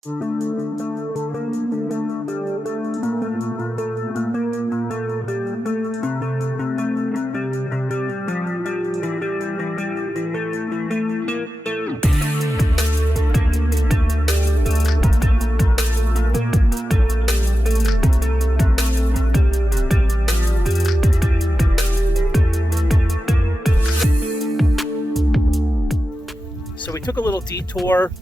So we took a little detour.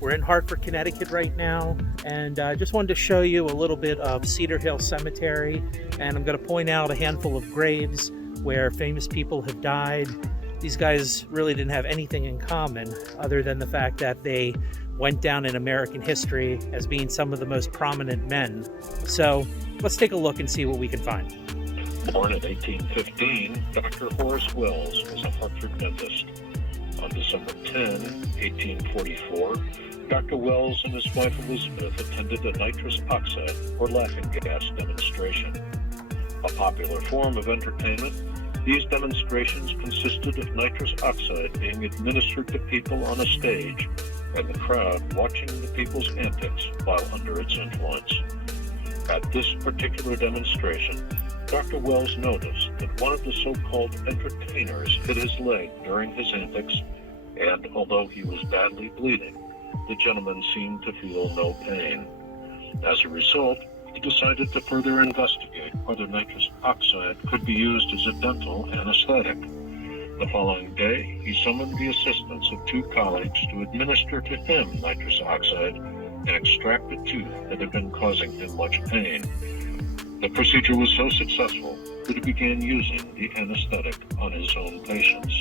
We're in Hartford, Connecticut right now, and I just wanted to show you a little bit of Cedar Hill Cemetery, and I'm going to point out a handful of graves where famous people have died. These guys really didn't have anything in common other than the fact that they went down in American history as being some of the most prominent men. So let's take a look and see what we can find. Born in 1815, Dr. Horace Wells was a Hartford dentist. On December 10, 1844, Dr. Wells and his wife Elizabeth attended a nitrous oxide or laughing gas demonstration. A popular form of entertainment, these demonstrations consisted of nitrous oxide being administered to people on a stage and the crowd watching the people's antics while under its influence. At this particular demonstration, Dr. Wells noticed that one of the so-called entertainers hit his leg during his antics, and although he was badly bleeding, the gentleman seemed to feel no pain. As a result, he decided to further investigate whether nitrous oxide could be used as a dental anesthetic. The following day, he summoned the assistance of two colleagues to administer to him nitrous oxide and extract the tooth that had been causing him much pain. The procedure was so successful that he began using the anesthetic on his own patients.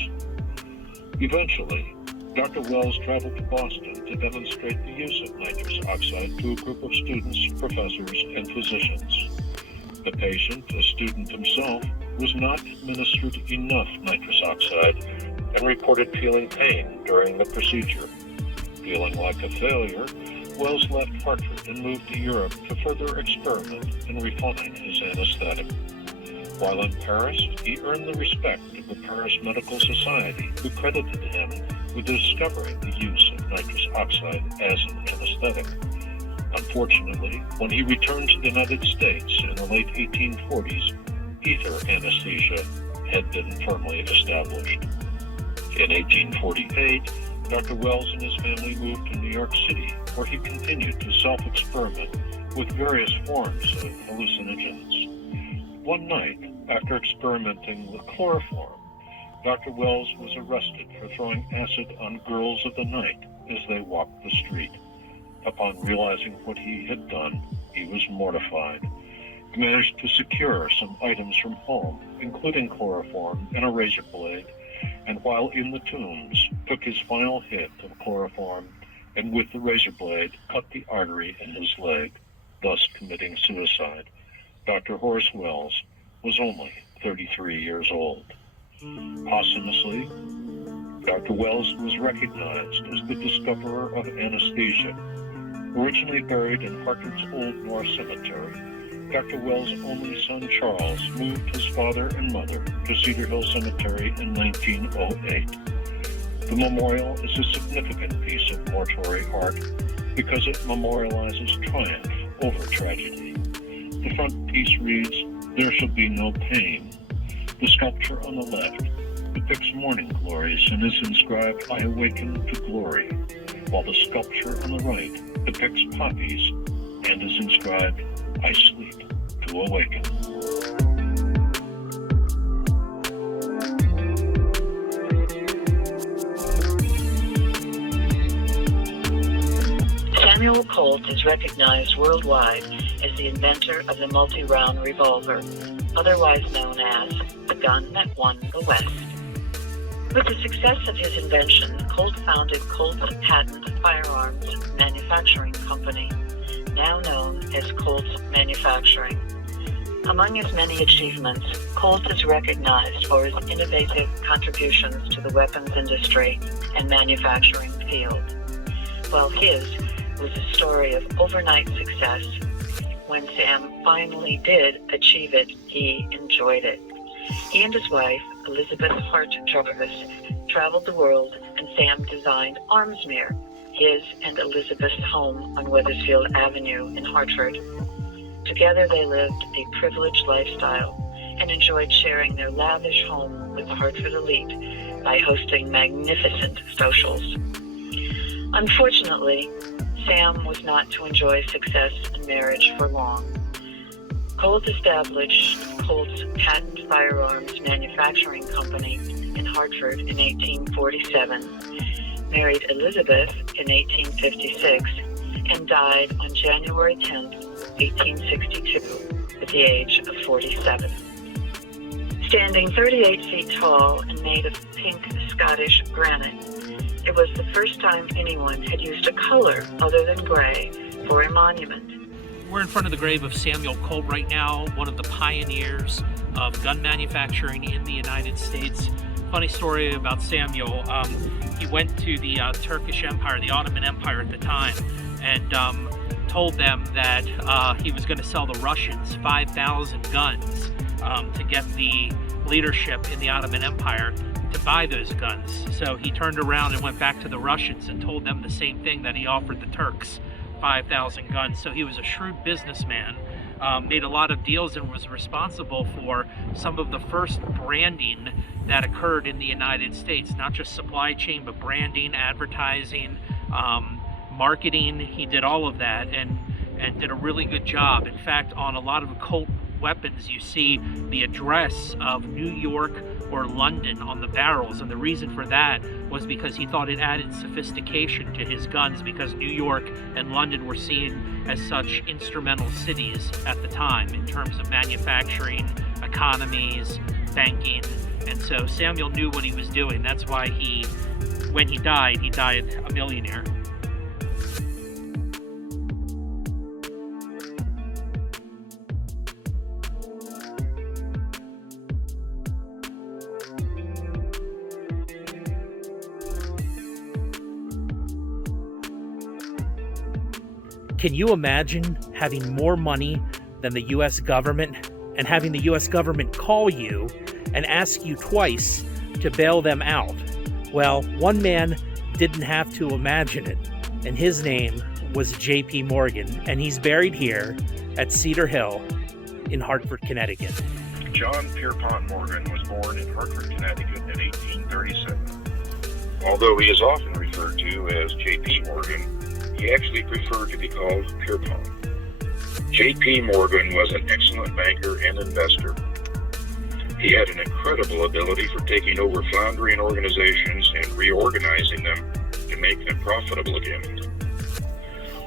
Eventually, Dr. Wells traveled to Boston to demonstrate the use of nitrous oxide to a group of students, professors, and physicians. The patient, a student himself, was not administered enough nitrous oxide and reported feeling pain during the procedure. Feeling like a failure, Wells left Hartford and moved to Europe to further experiment and refine his anesthetic. While in Paris, he earned the respect of the Paris Medical Society, who credited him with discovering the use of nitrous oxide as an anesthetic. Unfortunately, when he returned to the United States in the late 1840s, ether anesthesia had been firmly established. In 1848, Dr. Wells and his family moved to New York City, where he continued to self-experiment with various forms of hallucinogens. One night, after experimenting with chloroform, Dr. Wells was arrested for throwing acid on girls of the night as they walked the street. Upon realizing what he had done, he was mortified. He managed to secure some items from home, including chloroform and a razor blade, and while in the tombs, took his final hit of chloroform and with the razor blade cut the artery in his leg, thus committing suicide. Dr. Horace Wells was only 33 years old. Posthumously, Dr. Wells was recognized as the discoverer of anesthesia. Originally buried in Hartford's Old North Cemetery, Dr. Wells' only son Charles moved his father and mother to Cedar Hill Cemetery in 1908. The memorial is a significant piece of mortuary art because it memorializes triumph over tragedy. The front piece reads, "There shall be no pain." The sculpture on the left depicts morning glories and is inscribed, "I awaken to glory," while the sculpture on the right depicts poppies and is inscribed, "I sleep to awaken." Samuel Colt is recognized worldwide as the inventor of the multi-round revolver, otherwise known as the gun that won the West. With the success of his invention, Colt founded Colt Patent Firearms Manufacturing Company, now known as Colt Manufacturing. Among his many achievements, Colt is recognized for his innovative contributions to the weapons industry and manufacturing field, while his was a story of overnight success. When Sam finally did achieve it, he enjoyed it. He and his wife, Elizabeth Hart Jarvis, traveled the world, and Sam designed Armsmere. his and Elizabeth's home on Wethersfield Avenue in Hartford. Together they lived a privileged lifestyle and enjoyed sharing their lavish home with the Hartford elite by hosting magnificent socials. Unfortunately, Sam was not to enjoy success in marriage for long. Colt established Colt's patent firearms manufacturing company in Hartford in 1847, married Elizabeth in 1856, and died on January 10, 1862, at the age of 47. Standing 38 feet tall and made of pink Scottish granite, it was the first time anyone had used a color other than gray for a monument. We're in front of the grave of Samuel Colt right now, one of the pioneers of gun manufacturing in the United States. Funny story about Samuel. He went to the Turkish Empire, the Ottoman Empire at the time, and told them that he was going to sell the Russians 5,000 guns to get the leadership in the Ottoman Empire to buy those guns. So he turned around and went back to the Russians and told them the same thing that he offered the Turks, 5,000 guns. So he was a shrewd businessman, made a lot of deals, and was responsible for some of the first branding that occurred in the United States. Not just supply chain, but branding, advertising, marketing. He did all of that and did a really good job. In fact, on a lot of Colt weapons, you see the address of New York or London on the barrels, and the reason for that was because he thought it added sophistication to his guns, because New York and London were seen as such instrumental cities at the time in terms of manufacturing, economies, banking. And so Samuel knew what he was doing. That's why when he died a millionaire. Can you imagine having more money than the U.S. government and having the U.S. government call you and ask you twice to bail them out? Well, one man didn't have to imagine it, and his name was J.P. Morgan, and he's buried here at Cedar Hill in Hartford, Connecticut. John Pierpont Morgan was born in Hartford, Connecticut in 1837. Although he is often referred to as J.P. Morgan, he actually preferred to be called Pierpont. J.P. Morgan was an excellent banker and investor. He had an incredible ability for taking over floundering organizations and reorganizing them to make them profitable again.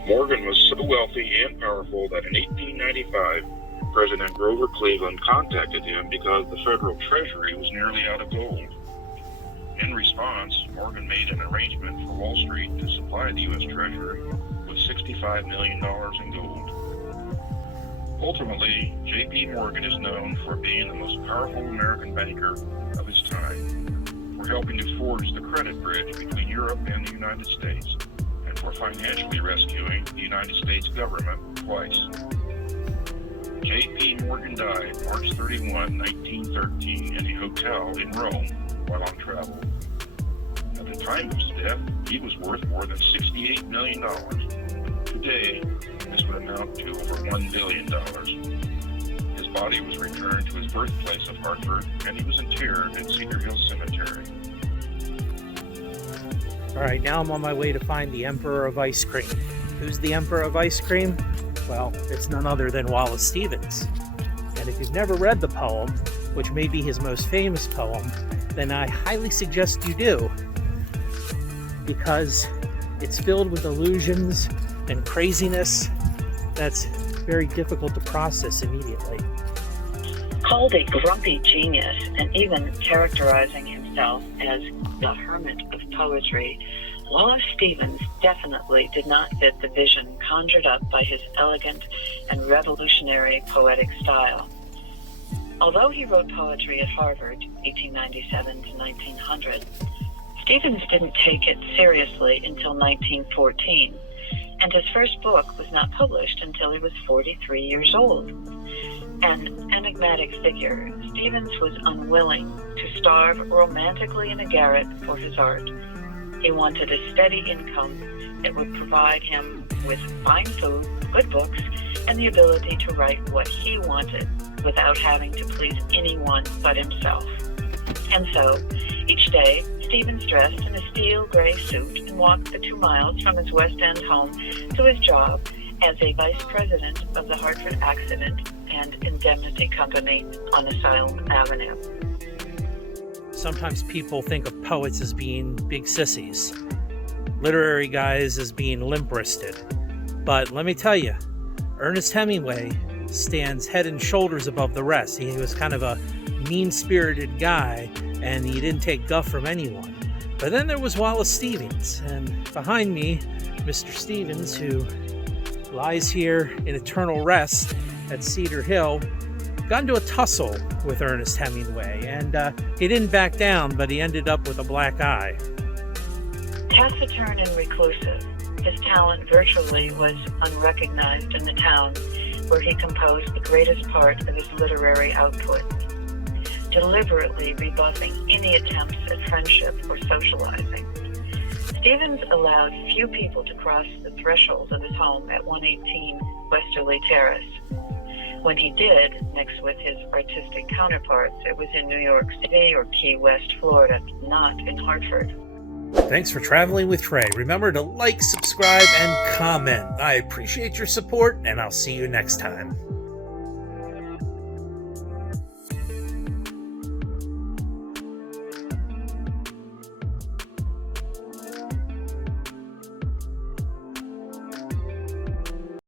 Morgan was so wealthy and powerful that in 1895, President Grover Cleveland contacted him because the federal treasury was nearly out of gold. In response, Morgan made an arrangement for Wall Street to supply the U.S. Treasury with $65 million in gold. Ultimately, J.P. Morgan is known for being the most powerful American banker of his time, for helping to forge the credit bridge between Europe and the United States, and for financially rescuing the United States government twice. J.P. Morgan died March 31, 1913 in a hotel in Rome while on travel. At the time of his death, he was worth more than $68 million. Today, this would amount to over $1 billion. His body was returned to his birthplace of Hartford, and he was interred at Cedar Hill Cemetery. All right, now I'm on my way to find the Emperor of Ice Cream. Who's the Emperor of Ice Cream? Well, it's none other than Wallace Stevens. And if you've never read the poem, which may be his most famous poem, then I highly suggest you do, because it's filled with allusions and craziness that's very difficult to process immediately. Called a grumpy genius and even characterizing himself as the hermit of poetry, Wallace Stevens definitely did not fit the vision conjured up by his elegant and revolutionary poetic style. Although he wrote poetry at Harvard, 1897 to 1900, Stevens didn't take it seriously until 1914, and his first book was not published until he was 43 years old. An enigmatic figure, Stevens was unwilling to starve romantically in a garret for his art. He wanted a steady income It would provide him with fine food, good books, and the ability to write what he wanted without having to please anyone but himself. And so, each day, Stevens dressed in a steel gray suit and walked the 2 miles from his West End home to his job as a vice president of the Hartford Accident and Indemnity Company on Asylum Avenue. Sometimes people think of poets as being big sissies, literary guys as being limp-wristed. But let me tell you, Ernest Hemingway stands head and shoulders above the rest. He was kind of a mean-spirited guy, and he didn't take guff from anyone. But then there was Wallace Stevens, and behind me, Mr. Stevens, who lies here in eternal rest at Cedar Hill, got into a tussle with Ernest Hemingway, and he didn't back down, but he ended up with a black eye. Taciturn and reclusive, his talent virtually was unrecognized in the town where he composed the greatest part of his literary output, deliberately rebuffing any attempts at friendship or socializing. Stevens allowed few people to cross the threshold of his home at 118 Westerly Terrace. When he did, mix with his artistic counterparts, it was in New York City or Key West, Florida, not in Hartford. Thanks for traveling with Trey. Remember to like, subscribe, and comment. I appreciate your support, and I'll see you next time.